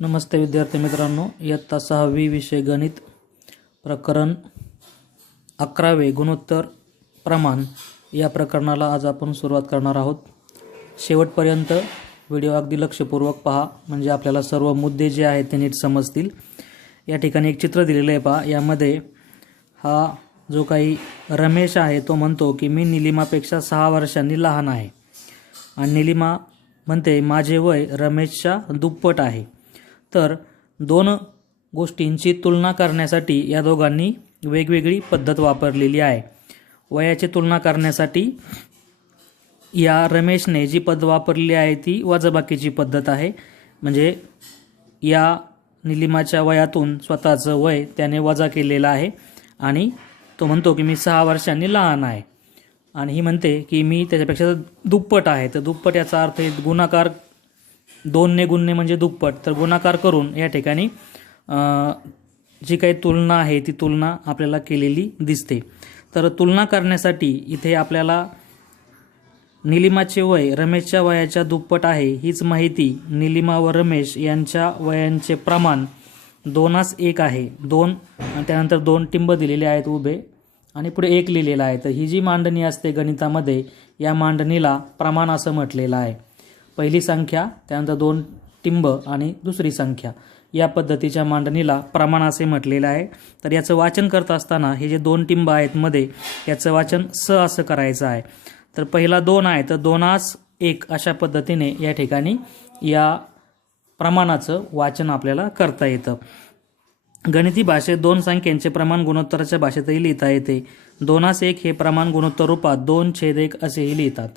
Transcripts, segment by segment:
नमस्ते विद्यार्थी मित्रांनो इयत्ता सहावी विषय गणित प्रकरण अकरावे गुणोत्तर प्रमाण. या प्रकरणाला आज आपण सुरुवात करणार आहोत. शेवटपर्यंत व्हिडिओ अगदी लक्षपूर्वक पहा म्हणजे आपल्याला सर्व मुद्दे जे आहेत ते नीट समजतील. या ठिकाणी एक चित्र दिलेलं आहे पहा यामध्ये हा जो काही रमेश आहे तो म्हणतो की मी निलिमापेक्षा सहा वर्षांनी लहान आहे. आणि निलिमा म्हणते माझे वय रमेशच्या दुप्पट आहे. तर दोन गोष्टींची तुलना करण्यासाठी या दोघांनी वेगवेगळी पद्धत वापरलेली आहे. वयाची तुलना करण्यासाठी या रमेशने जी पद्धत वापरली आहे ती वजाबाकीची पद्धत आहे. म्हणजे या निलिमाच्या वयातून स्वतःचं वय त्याने वजा केलेलं आहे आणि तो म्हणतो की मी सहा वर्षांनी लहान आहे. आणि ही म्हणते की मी त्याच्यापेक्षा दुप्पट आहे. तर दुप्पट याचा अर्थ गुणाकार दोनने गुणणे म्हणजे दुप्पट. तर गुणाकार करून या ठिकाणी जी काही तुलना आहे ती तुलना आपल्याला केलेली दिसते. तर तुलना करण्यासाठी इथे आपल्याला निलिमाचे वय रमेशच्या वयाच्या दुप्पट आहे हीच माहिती निलिमा व रमेश यांच्या वयांचे प्रमाण दोनास एक आहे. दोन आणि त्यानंतर दोन टिंब दिलेले आहेत उभे आणि पुढे एक लिहिलेला आहे. तर ही जी मांडणी असते गणितामध्ये या मांडणीला प्रमाण असं म्हटलेलं आहे. पहिली संख्या त्यानंतर दोन टिंब आणि दुसरी संख्या. या पद्धतीच्या मांडणीला प्रमाण असे म्हटलेलं आहे. तर याचं वाचन करत असताना हे जे दोन टिंब आहेत मध्ये याचं वाचन स असं करायचं आहे. तर पहिला दोन आहे तर दोनास एक अशा पद्धतीने या ठिकाणी या प्रमाणाचं वाचन आपल्याला करता येतं. गणिती भाषेत दोन संख्यांचे प्रमाण गुणोत्तराच्या भाषेतही लिहिता येते. दोनास एक हे प्रमाण गुणोत्तर रूपात दोन छेद एक असेही लिहितात.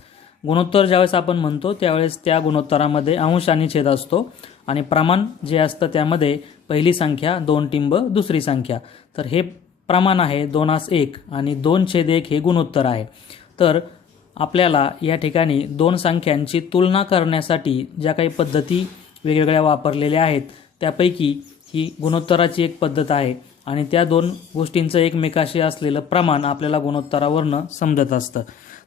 गुणोत्तर ज्यावेळेस आपण म्हणतो त्यावेळेस त्या गुणोत्तरामध्ये अंश आणि छेद असतो. आणि प्रमाण जे असतं त्यामध्ये पहिली संख्या दोन टिंब दुसरी संख्या. तर हे प्रमाण आहे दोनास एक आणि दोन छेद एक हे गुणोत्तर आहे. तर आपल्याला या ठिकाणी दोन संख्यांची तुलना करण्यासाठी ज्या काही पद्धती वेगवेगळ्या वापरलेल्या आहेत त्यापैकी ही गुणोत्तराची एक पद्धत आहे. आणि त्या दोन गोष्टींचं एकमेकाशी असलेलं प्रमाण आपल्याला गुणोत्तरावरनं समजत असतं.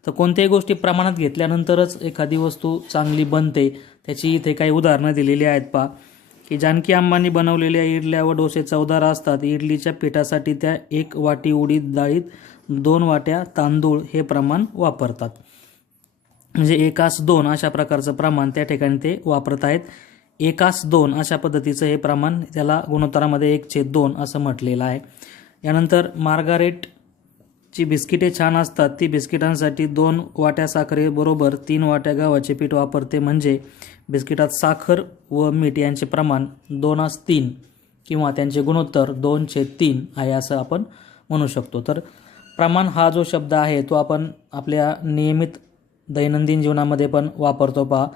तर कोणत्याही गोष्टी प्रमाणात घेतल्यानंतरच एखादी वस्तू चांगली बनते. त्याची इथे काही उदाहरणं दिलेली आहेत पा की जानकी अंबानी बनवलेल्या इडल्या व डोसे चौदार असतात. इडलीच्या पिठासाठी त्या एक वाटी उडीद डाळीत दोन वाट्या तांदूळ हे प्रमाण वापरतात. म्हणजे एकास दोन अशा प्रकारचं प्रमाण त्या ठिकाणी ते वापरत आहेत. एकास दोन अशा पद्धतीचं हे प्रमाण त्याला गुणोत्तरामध्ये एक छेद दोन असं म्हटलेलं आहे. यानंतर मार्गारेट जी बिस्किटे छान असतात. ती बिस्किटांसाठी दोन वाट्या साखरेबरोबर तीन वाट्या गव्हाचे पीठ वापरते. म्हणजे बिस्किटात साखर व मीठ यांचे प्रमाण दोनास तीन किंवा त्यांचे गुणोत्तर दोन तीन आहे असं आपण म्हणू शकतो. तर प्रमाण हा जो शब्द आहे तो आपण आपल्या नियमित दैनंदिन जीवनामध्ये पण वापरतो. पहा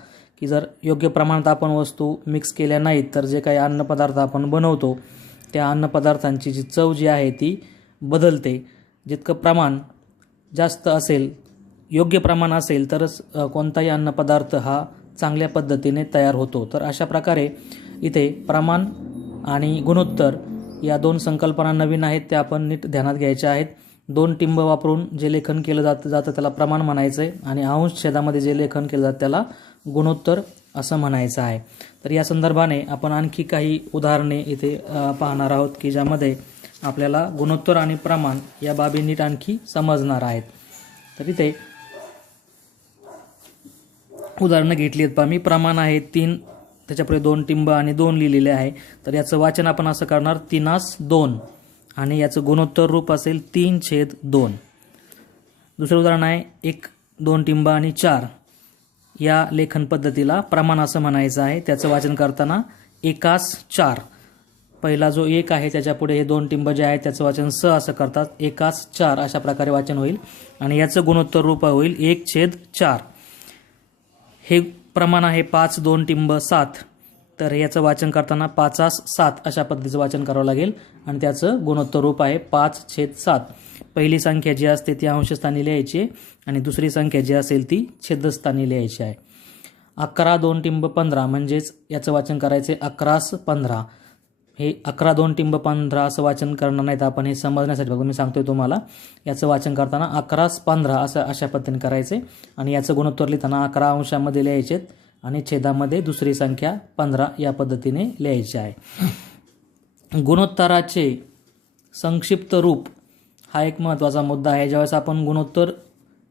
की जर योग्य प्रमाणात आपण वस्तू मिक्स केल्या नाहीत तर जे काही अन्नपदार्थ आपण बनवतो त्या अन्नपदार्थांची जी चव जी आहे ती बदलते. जितकं प्रमाण जास्त असेल योग्य प्रमाण असेल तरच कोणताही अन्नपदार्थ हा चांगल्या पद्धतीने तयार होतो. तर अशा प्रकारे इथे प्रमाण आणि गुणोत्तर या दोन संकल्पना नवीन आहेत त्या आपण नीट ध्यानात घ्यायच्या आहेत. दोन टिंब वापरून जे लेखन केलं जातं जातं त्याला प्रमाण म्हणायचं आहे आणि अंश छेदामध्ये जे लेखन केलं जातं त्याला गुणोत्तर असं म्हणायचं आहे. तर या संदर्भाने आपण आणखी काही उदाहरणे इथे पाहणार आहोत की ज्यामध्ये आपल्याला गुणोत्तर आणि प्रमाण या बाबी नीट आणखी समजणार आहेत. तर इथे उदाहरणं घेतली आहेत पहा. मी प्रमाण आहे तीन त्याच्यापुढे दोन टिंब आणि दोन लिहिलेले आहे. तर याचं वाचन आपण असं करणार तीनास दोन. आणि याचं गुणोत्तर रूप असेल तीन छेद दोन. दुसरं उदाहरण आहे एक दोन टिंब आणि चार. या लेखन पद्धतीला प्रमाण असं म्हणायचं आहे. त्याचं वाचन करताना एकास चार. पहिला जो एक आहे त्याच्यापुढे हे दोन टिंब जे आहेत त्याचं वाचन स असं करतात. एकास चार अशा प्रकारे वाचन होईल. आणि याचं गुणोत्तर रूप होईल एक छेद चार. हे प्रमाण आहे पाच दोन टिंब सात. तर याचं वाचन करताना पाचास सात अशा पद्धतीचं वाचन करावं लागेल. आणि त्याचं गुणोत्तर रूप आहे पाच छेद सात. पहिली संख्या जी असते ती अंशस्थानी लिहायची आणि दुसरी संख्या जी असेल ती छेदस्थानी लिहायची आहे. अकरा दोन टिंब पंधरा म्हणजेच याचं वाचन करायचे अकरास पंधरा. हे अकरा दोन टिंब पंधरा असं वाचन करणार नाहीत आपण हे समजण्यासाठी. बघा मी सांगतोय तुम्हाला याचं वाचन करताना अकराच पंधरा असं अशा पद्धतीने करायचे आणि याचं गुणोत्तर लिहिताना अकरा अंशामध्ये लिहायचेत आणि छेदामध्ये दुसरी संख्या पंधरा या पद्धतीने लिहायची आहे. गुणोत्तराचे संक्षिप्त रूप हा एक महत्त्वाचा मुद्दा आहे. ज्यावेळेस आपण गुणोत्तर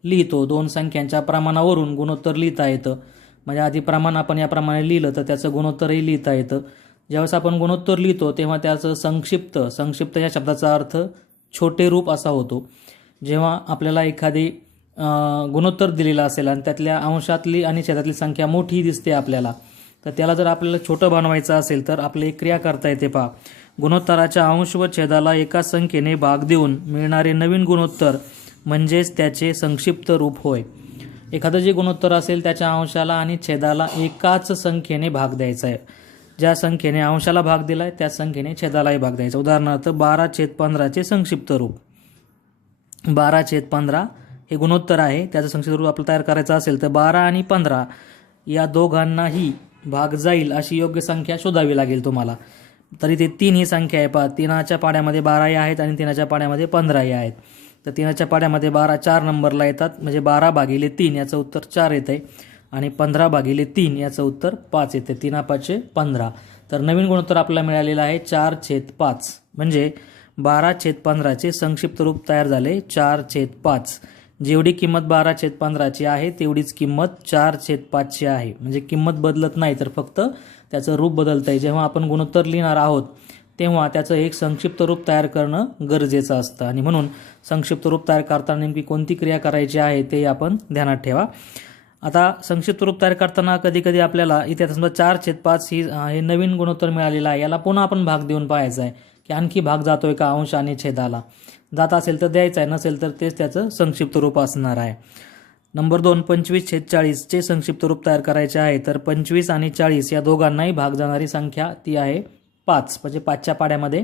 लिहितो दोन संख्यांच्या प्रमाणावरून गुणोत्तर लिहिता येतं. म्हणजे आधी प्रमाण आपण याप्रमाणे लिहिलं तर त्याचं गुणोत्तरही लिहिता येतं. ज्यावेळेस आपण गुणोत्तर लिहितो तेव्हा त्याचं संक्षिप्त संक्षिप्त या शब्दाचा अर्थ छोटे रूप असा होतो. जेव्हा आपल्याला एखादी गुणोत्तर दिलेलं असेल आणि त्यातल्या अंशातली आणि छेदातली संख्या मोठी दिसते आपल्याला तर त्याला जर आपल्याला छोटं बनवायचं असेल तर आपली एक क्रिया करता येते पहा. गुणोत्तराच्या अंश व छेदाला एका संख्येने भाग देऊन मिळणारे नवीन गुणोत्तर म्हणजेच त्याचे संक्षिप्त रूप होय. एखादं जे गुणोत्तर असेल त्याच्या अंशाला आणि छेदाला एकाच संख्येने भाग द्यायचा आहे. ज्या संख्येने अंशाला भाग दिलाय त्या संख्येने छेदालाही भाग द्यायचा. उदाहरणार्थ बारा छेद पंधराचे संक्षिप्त रूप. बारा छेद पंधरा हे गुणोत्तर आहे. त्याचं संक्षिप्त रूप आपल्याला तयार करायचं असेल तर बारा आणि पंधरा या दोघांनाही भाग जाईल अशी योग्य संख्या शोधावी लागेल तुम्हाला. तरी ते तीन ही संख्या आहे. पहा तिनाच्या पाड्यामध्ये बाराही आहेत आणि तिनाच्या पाड्यामध्ये पंधराही आहेत. तर तिनाच्या पाड्यामध्ये बारा चार नंबरला येतात. म्हणजे बारा भागिले तीन याचं उत्तर चार येतं आहे आणि पंधरा भागिले तीन याचं उत्तर पाच येते. तीना पाचशे पंधरा. तर नवीन गुणोत्तर आपल्याला मिळालेलं आहे चार छेद पाच. म्हणजे बारा छेद पंधराचे संक्षिप्त रूप तयार झाले चार छेद पाच. जेवढी किंमत बारा छेद पंधराची आहे तेवढीच किंमत चार छेद पाचची आहे. म्हणजे किंमत बदलत नाही तर फक्त त्याचं रूप बदलतं आहे जेव्हा आपण गुणोत्तर लिहिणार आहोत तेव्हा त्याचं एक संक्षिप्त रूप तयार करणं गरजेचं असतं. आणि म्हणून संक्षिप्त रूप तयार करताना नेमकी कोणती क्रिया करायची आहे ते आपण ध्यानात ठेवा. आता संक्षिप्त रूप तयार करताना कधी कधी आपल्याला इथे समजा चार छेद पाच ही हे नवीन गुणोत्तर मिळालेलं आहे. याला पुन्हा आपण भाग देऊन पाहायचा आहे की आणखी भाग जातोय का अंश आणि छेदाला. जात असेल तर द्यायचं आहे नसेल तर तेच त्याचं संक्षिप्त रूप असणार आहे. नंबर दोन पंचवीस छेद चाळीसचे संक्षिप्त रूप तयार करायचे आहे. तर पंचवीस आणि चाळीस या दोघांनाही भाग जाणारी संख्या ती आहे पाच म्हणजे पाचच्या पाड्यामध्ये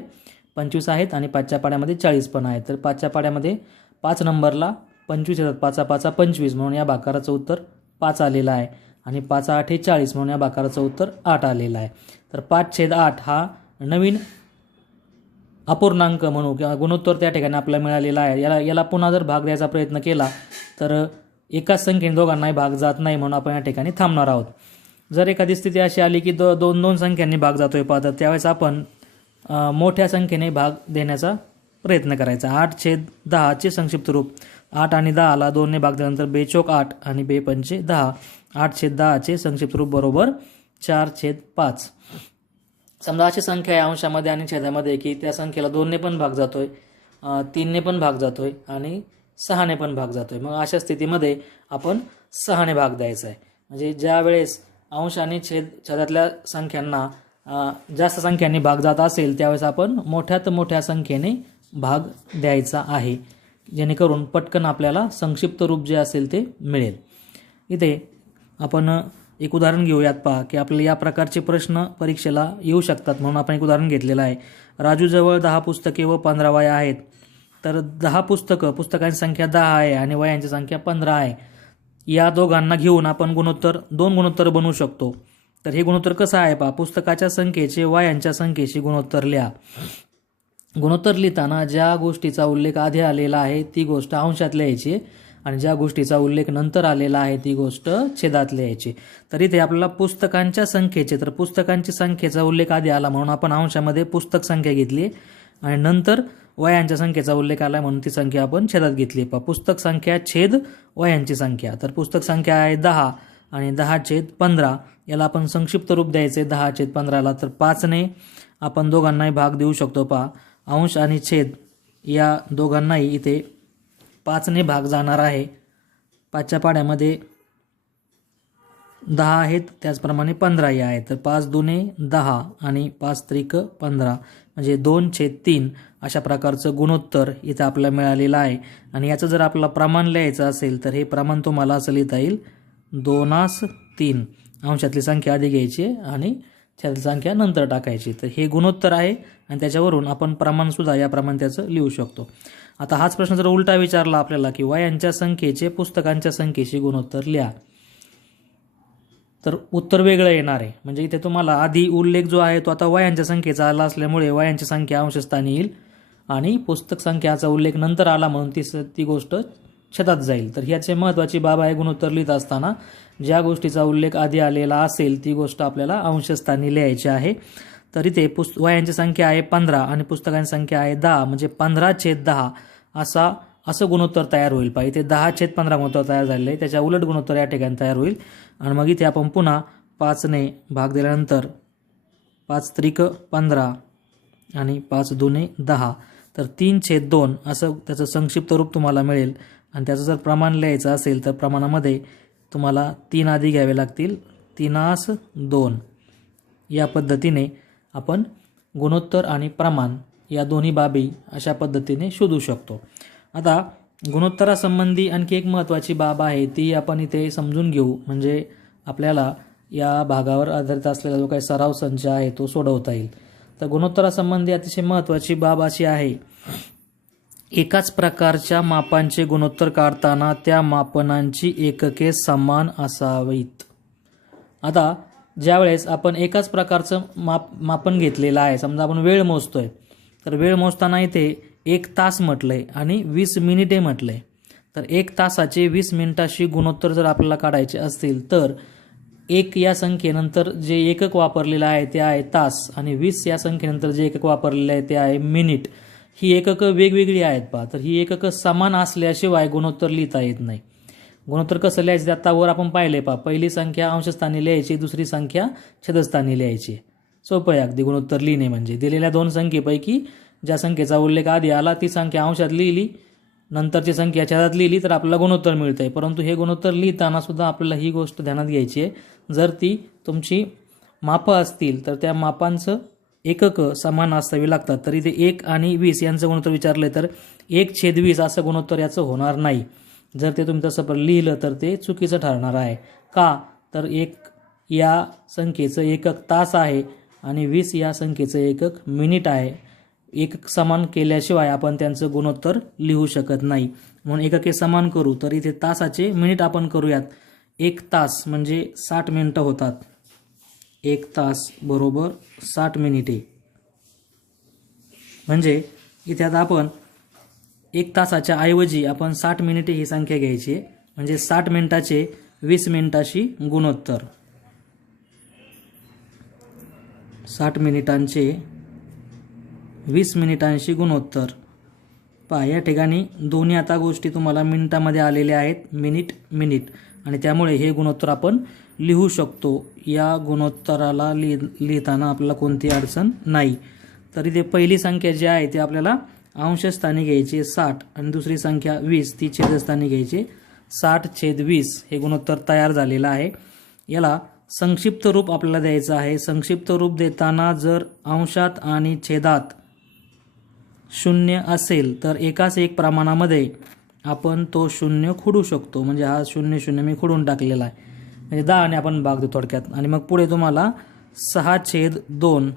पंचवीस आहेत आणि पाचच्या पाड्यामध्ये चाळीस पण आहेत. तर पाचच्या पाड्यामध्ये पाच नंबरला पंचवीस येतात. पाचा पाचा पंचवीस म्हणून या भाकाराचं उत्तर पाच आलेला आहे. आणि पाच आठ हे चाळीस म्हणून या भाकाराचं उत्तर आठ आलेलं आहे. तर पाच छेद आठ हा नवीन अपूर्णांक म्हणू किंवा गुणोत्तर त्या ठिकाणी आपल्याला मिळालेला आहे. याला याला पुन्हा जर भाग द्यायचा प्रयत्न केला तर एकाच संख्येने दोघांनाही भाग जात नाही म्हणून आपण या ठिकाणी थांबणार आहोत. जर एखादी स्थिती अशी आली की दो दोन दोन संख्यांनी भाग जातोय पहा तर त्यावेळेस आपण मोठ्या संख्येने भाग देण्याचा प्रयत्न करायचा. आठ छेद दहाचे संक्षिप्त रूप. आठ आणि दहाला दोनने भाग दिल्यानंतर बेचोक आठ आणि बेपंचे दहा. आठ छेद दहाचे संक्षिप्त रूप बरोबर चार छेद पाच. समजा अशी संख्या आहे अंशामध्ये आणि छेदामध्ये की त्या संख्येला दोनने पण भाग जातोय तीनने पण भाग जातोय आणि सहाने पण भाग जातोय. मग अशा स्थितीमध्ये आपण सहाने भाग द्यायचा आहे. म्हणजे ज्या वेळेस अंश आणि छेद छेदातल्या संख्यांना जास्त संख्यांनी भाग जात असेल त्यावेळेस आपण मोठ्यात मोठ्या संख्येने भाग द्यायचा आहे. जेणेकरून पटकन आपल्याला संक्षिप्त रूप जे असेल ते मिळेल. इथे आपण एक उदाहरण घेऊयात पहा की आपल्याला या प्रकारचे प्रश्न परीक्षेला येऊ शकतात म्हणून आपण एक उदाहरण घेतलेलं आहे. राजूजवळ दहा पुस्तके व पंधरा वया आहेत. तर दहा पुस्तकं पुस्तकांची संख्या दहा आहे आणि वयांची संख्या पंधरा आहे. या दोघांना घेऊन आपण गुणोत्तर दोन गुणोत्तर बनवू शकतो. तर हे गुणोत्तर कसं आहे पहा पुस्तकाच्या संख्येचे वयांच्या संख्येशी गुणोत्तर लिहा. गुणोत्तर लिहिताना ज्या गोष्टीचा उल्लेख आधी आलेला आहे ती गोष्ट अंशात लिहायची आणि ज्या गोष्टीचा उल्लेख नंतर आलेला आहे ती गोष्ट छेदात लिहायची. तर इथे आपल्याला पुस्तकांच्या संख्येचे तर पुस्तकांची संख्येचा उल्लेख आधी आला म्हणून आपण अंशामध्ये पुस्तक संख्या घेतली आणि नंतर वयांच्या संख्येचा उल्लेख आला म्हणून ती संख्या आपण छेदात घेतली. पहा पुस्तक संख्या छेद वयांची संख्या. तर पुस्तक संख्या आहे दहा आणि दहा छेद पंधरा. याला आपण संक्षिप्त रूप द्यायचे. दहा छेद पंधराला तर पाचने. आपण दोघांनाही भाग देऊ शकतो. पहा अंश आणि छेद या दोघांनाही इथे पाचने भाग जाणार आहे. पाचच्या पाड्यामध्ये दहा आहेत त्याचप्रमाणे पंधराही आहेत. तर पाच दुने दहा आणि पाच त्रिक पंधरा म्हणजे दोन छेद तीन अशा प्रकारचं गुणोत्तर इथं आपल्याला मिळालेलं आहे. आणि याचं जर आपल्याला प्रमाण लिहायचं असेल तर हे प्रमाण तुम्हाला असं लिहिता येईल. दोनास तीन. अंशातली संख्या आधी घ्यायची आणि संख्या नंतर टाकायची. तर हे गुणोत्तर आहे आणि त्याच्यावरून आपण प्रमाणसुद्धा याप्रमाणे त्याचं लिहू शकतो. आता हाच प्रश्न जर उलटा विचारला आपल्याला की वयांच्या संख्येचे पुस्तकांच्या संख्येशी गुणोत्तर लिहा. तर उत्तर वेगळं येणार आहे. म्हणजे इथे तुम्हाला आधी उल्लेख जो आहे तो आता वयांच्या संख्येचा आला असल्यामुळे वयांची संख्या अंशस्थानी येईल आणि पुस्तक संख्याचा उल्लेख नंतर आला म्हणून ती ती गोष्ट छतात जाईल. तर ह्याचे महत्त्वाची बाब आहे गुणोत्तर लिहित असताना. ज्या गोष्टीचा उल्लेख आधी आलेला असेल ती गोष्ट आपल्याला अंशस्थानी लिहायची आहे. तर इथे पुस्त वयांची संख्या आहे पंधरा आणि पुस्तकांची संख्या आहे दहा. म्हणजे पंधरा छेद दहा असा असं गुणोत्तर तयार होईल. पाहिजे ते दहा छेद पंधरा गुणोत्तर तयार झालेलं आहे. त्याच्या उलट गुणोत्तर या ठिकाणी तयार होईल. आणि मग इथे आपण पुन्हा पाचने भाग दिल्यानंतर पाच त्रिक पंधरा आणि पाच दोने दहा. तर तीन छेद दोन असं त्याचं संक्षिप्त रूप तुम्हाला मिळेल. आणि त्याचं जर प्रमाण लिहायचं असेल तर प्रमाणामध्ये तुम्हाला तीन आधी घ्यावे लागतील. तीनास दोन. या पद्धतीने आपण गुणोत्तर आणि प्रमाण या दोन्ही बाबी अशा पद्धतीने शोधू शकतो. आता गुणोत्तरासंबंधी आणखी एक महत्त्वाची बाब आहे ती आपण इथे समजून घेऊ. म्हणजे आपल्याला या भागावर आधारित असलेला जो काही सराव संच आहे तो सोडवता येईल. तर गुणोत्तरासंबंधी अतिशय महत्त्वाची बाब अशी आहे एकाच प्रकारच्या मापांचे गुणोत्तर काढताना त्या मापनांची एकके समान असावीत. आता ज्यावेळेस आपण एकाच प्रकारचं माप मापन घेतलेलं आहे समजा आपण वेळ मोजतो आहे तर वेळ मोजताना इथे एक तास म्हटलं आहे आणि वीस मिनिटे म्हटलं आहे तर एक तासाचे वीस मिनिटाशी गुणोत्तर जर आपल्याला काढायचे असतील तर एक या संख्येनंतर जे एकक वापरलेलं आहे ते आहे तास आणि वीस या संख्येनंतर जे एकक वापरलेलं आहे ते आहे मिनिट. ही एककं वेगवेगळी आहेत पहा. तर ही एककं समान असल्याशिवाय गुणोत्तर लिहिता येत नाही. गुणोत्तर कसं लिहायचं ते आता वर आपण पाहिले पहा. पहिली संख्या अंशस्थानी लिहायची दुसरी संख्या छेदस्थानी लिहायची. सोपं आहे अगदी गुणोत्तर लिहिणे म्हणजे. दिलेल्या दोन संख्येपैकी ज्या संख्येचा उल्लेख आधी आला ती संख्या अंशात लिहिली नंतरची संख्या छेदात लिहिली तर आपल्याला गुणोत्तर मिळतंय. परंतु हे गुणोत्तर लिहिताना सुद्धा आपल्याला ही गोष्ट ध्यानात घ्यायची आहे. जर ती तुमची मापं असतील तर त्या मापांचं एकक समान असावी लागतात. तरी ते एक आणि वीस यांचं गुणोत्तर विचारलं तर एक छेद वीस असं गुणोत्तर याचं होणार नाही. जर ते तुम्ही तसं पण लिहिलं तर ते चुकीचं ठरणार आहे. का? तर एक या संख्येचं एकक तास आहे आणि वीस या संख्येचं एकक मिनिट आहे. एकक समान केल्याशिवाय आपण त्यांचं गुणोत्तर लिहू शकत नाही. म्हणून एकके समान करू तर इथे तासाचे मिनिट आपण करूयात. एक तास म्हणजे साठ मिनिटं होतात. एक तास बरोबर साठ मिनिटे. म्हणजे इथे आता आपण एक तासाच्या ऐवजी आपण साठ मिनिटे ही संख्या घ्यायची आहे. म्हणजे साठ मिनिटाचे वीस मिनिटाशी गुणोत्तर. साठ मिनिटांचे वीस मिनिटांशी गुणोत्तर. पहा या ठिकाणी दोन्ही आता गोष्टी तुम्हाला मिनिटामध्ये आलेल्या आहेत. Minute minute. आणि त्यामुळे हे गुणोत्तर आपण लिहू शकतो. या गुणोत्तराला लिह लिहिताना आपल्याला कोणती अडचण नाही. तरी ते पहिली संख्या जी आहे ती आपल्याला अंशस्थानी घ्यायची साठ. आणि दुसरी संख्या वीस ती छेदस्थानी घ्यायची साठ छेद वीस. हे गुणोत्तर तयार झालेलं आहे. याला संक्षिप्त रूप आपल्याला द्यायचं आहे. संक्षिप्त रूप देताना जर अंशात आणि छेदात शून्य असेल तर एकाच एक प्रमाणामध्ये आपण तो शून्य खुडू शकतो. म्हणजे हा शून्य शून्य मी खुडून टाकलेला आहे. म्हणजे दहाने आपण भाग देऊ थोडक्यात. आणि मग पुढे तुम्हाला सहा छेद दोन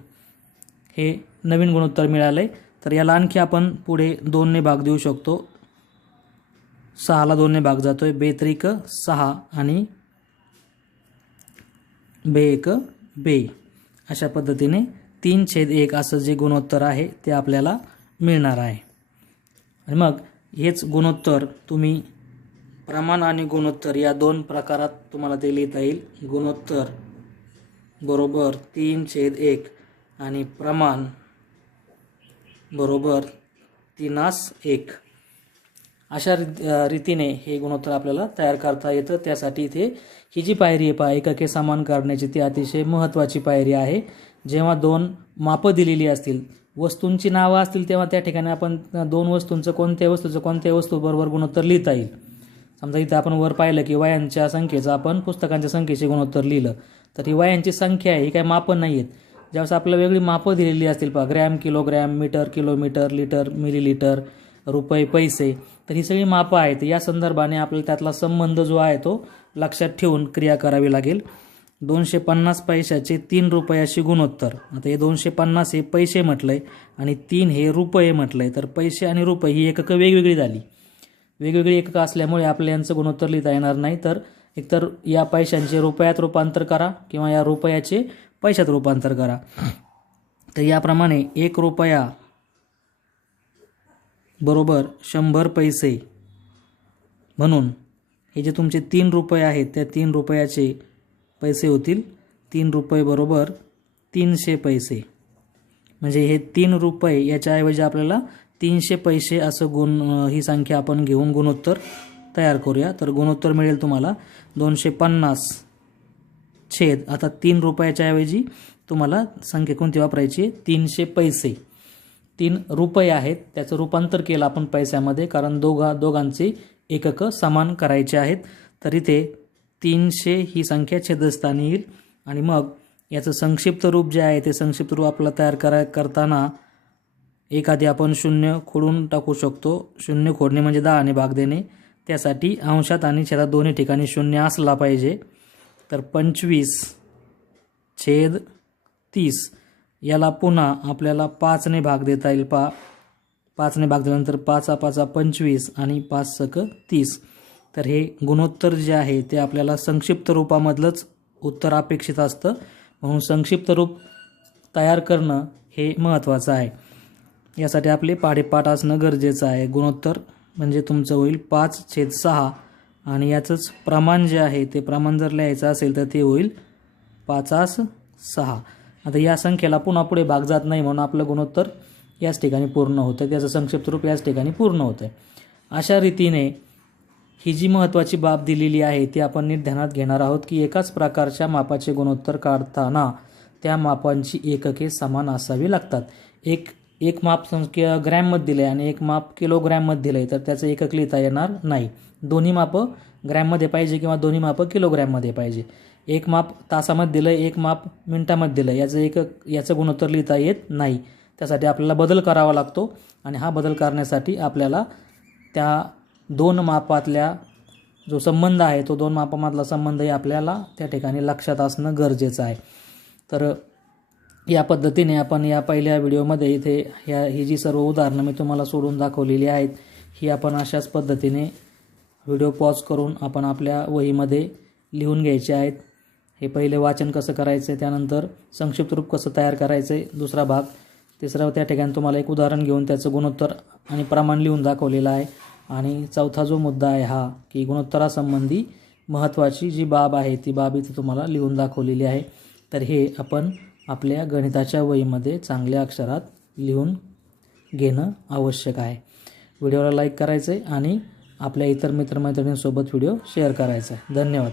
हे नवीन गुणोत्तर मिळाले तर याला आणखी आपण पुढे दोनने भाग देऊ शकतो. सहाला दोनने भाग जातो आहे बेत्रिक सहा आणि बे एक बे. अशा पद्धतीने तीन छेद एक असं जे गुणोत्तर आहे ते आपल्याला मिळणार आहे. आणि मग हेच गुणोत्तर तुम्ही प्रमाण आणि गुणोत्तर या दोन प्रकारात तुम्हाला ते लिहिता येईल. गुणोत्तर बरोबर तीन छेद एक आणि प्रमाण बरोबर तीनास एक. अशा रीतीने हे गुणोत्तर आपल्याला तयार करता येतं. त्यासाठी इथे ही जी पायरी आहे पहा एकके समान करण्याची ती अतिशय महत्त्वाची पायरी आहे. जेव्हा दोन मापं दिलेली असतील वस्तूंची नावं असतील तेव्हा त्या ठिकाणी आपण दोन वस्तूंचं कोणत्या वस्तूचं कोणत्या वस्तूबरोबर गुणोत्तर लिहिता येईल. समजा इथं आपण वर पाहिलं की वयांच्या संख्येचं आपण पुस्तकांच्या संख्येचे गुणोत्तर लिहिलं. तर ही वयांची संख्या आहे ही काही मापं नाही आहेत ज्यावेळेस आपल्याला वेगळी मापं दिलेली असतील पहा gram kilogram metre kilometre litre millilitre रुपये पैसे तर ही सगळी मापं आहेत. या संदर्भाने आपल्याला त्यातला संबंध जो आहे तो लक्षात ठेवून क्रिया करावी लागेल. दोनशे पन्नास पैशाचे तीन रुपयाशी गुणोत्तर. आता हे दोनशे पन्नास हे पैसे म्हटलंय आणि तीन हे रुपये म्हटलं आहे तर पैसे आणि रुपये ही एककं वेगवेगळी झाली. वेगवेगळी एककं असल्यामुळे आपल्या यांचं गुणोत्तर लिहिता येणार नाही. तर एकतर या पैशांचे रुपयात रूपांतर करा किंवा या रुपयाचे पैशात रूपांतर करा. तर याप्रमाणे एक रुपया बरोबर शंभर पैसे म्हणून हे जे तुमचे तीन रुपये आहेत त्या तीन रुपयाचे पैसे होतील. तीन रुपये बरोबर तीनशे पैसे. म्हणजे हे तीन रुपये याच्याऐवजी आपल्याला तीनशे पैसे असं गुण ही संख्या आपण घेऊन गुणोत्तर तयार करूया. तर गुणोत्तर मिळेल तुम्हाला दोनशे पन्नास छेद आता तीन रुपयाच्या ऐवजी तुम्हाला संख्या कोणती वापरायची आहे? तीनशे पैसे. तीन रुपये आहेत त्याचं रूपांतर केलं आपण पैशामध्ये कारण दोघा दोघांचे एककं समान करायचे आहेत. तर इथे तीनशे ही संख्या छेदस्थानी येईल. आणि मग याचं संक्षिप्त रूप जे आहे ते संक्षिप्त रूप आपल्याला तयार करा करताना एखादी आपण शून्य खोडून टाकू शकतो. शून्य खोडणे म्हणजे दहाने भाग देणे. त्यासाठी अंशात आणि छेदात दोन्ही ठिकाणी शून्य असला पाहिजे. तर पंचवीस छेद तीस याला पुन्हा आपल्याला पाचने भाग देता येईल. पा पाचने भाग दिल्यानंतर पाचा पाचा पंचवीस आणि पाच सक तीस. तर हे गुणोत्तर जे आहे ते आपल्याला संक्षिप्त रूपामधलंच उत्तर अपेक्षित असतं. म्हणून संक्षिप्त रूप तयार करणं हे महत्त्वाचं आहे. यासाठी आपले पाढेपाठ असणं गरजेचं आहे. गुणोत्तर म्हणजे तुमचं होईल पाच छेद सहा. आणि याचंच प्रमाण जे आहे ते प्रमाण जर लिहायचं असेल तर ते होईल पाचास सहा. आता या संख्येला पुन्हा पुढे भाग जात नाही म्हणून आपलं गुणोत्तर याच ठिकाणी पूर्ण होतं त्याचं संक्षिप्त रूप याच ठिकाणी पूर्ण होतं अशा रीतीने ही जी महत्त्वाची बाब दिलेली आहे ती आपण नीट ध्यानात घेणार आहोत की एकाच प्रकारच्या मापाचे गुणोत्तर काढताना त्या मापांची एकके समान असावी लागतात. एक एक माप संख्या ग्रॅममध्ये दिलं आहे आणि एक माप किलोग्रॅममध्ये दिलं आहे तर त्याचं एकक लिहिता येणार नाही. दोन्ही मापं ग्रॅममध्ये पाहिजे किंवा दोन्ही मापं किलोग्रॅममध्ये पाहिजे. एक माप तासामध्ये दिलं आहे एक माप मिनटामध्ये दिलं आहे याचं एकक याचं गुणोत्तर लिहिता येत नाही. त्यासाठी आपल्याला बदल करावा लागतो आणि हा बदल करण्यासाठी आपल्याला त्या दोन मापातल्या जो संबंध आहे तो दोन मापामधला संबंधही आपल्याला त्या ठिकाणी लक्षात असणं गरजेचं आहे. तर या पद्धतीने आपण या पहिल्या व्हिडिओमध्ये इथे ह्या ही जी सर्व उदाहरणं मी तुम्हाला सोडून दाखवलेली आहेत ही आपण अशाच पद्धतीने व्हिडिओ पॉज करून आपण आपल्या वहीमध्ये लिहून घ्यायचे आहेत. हे पहिले वाचन कसं करायचं त्यानंतर संक्षिप्त रूप कसं तयार करायचं आहे दुसरा भाग. तिसरा त्या ठिकाणी तुम्हाला एक उदाहरण घेऊन त्याचं गुणोत्तर आणि प्रमाण लिहून दाखवलेलं आहे. आणि चौथा जो मुद्दा आहे हा की गुणोत्तरासंबंधी महत्त्वाची जी बाब आहे ती बाब इथे तुम्हाला लिहून दाखवलेली आहे. तर हे आपण आपल्या गणिताच्या वहीमध्ये चांगल्या अक्षरात लिहून घेणं आवश्यक आहे. व्हिडिओला लाईक करायचं आहे आणि आपल्या इतर मित्रमैत्रिणींसोबत व्हिडिओ शेअर करायचा आहे धन्यवाद.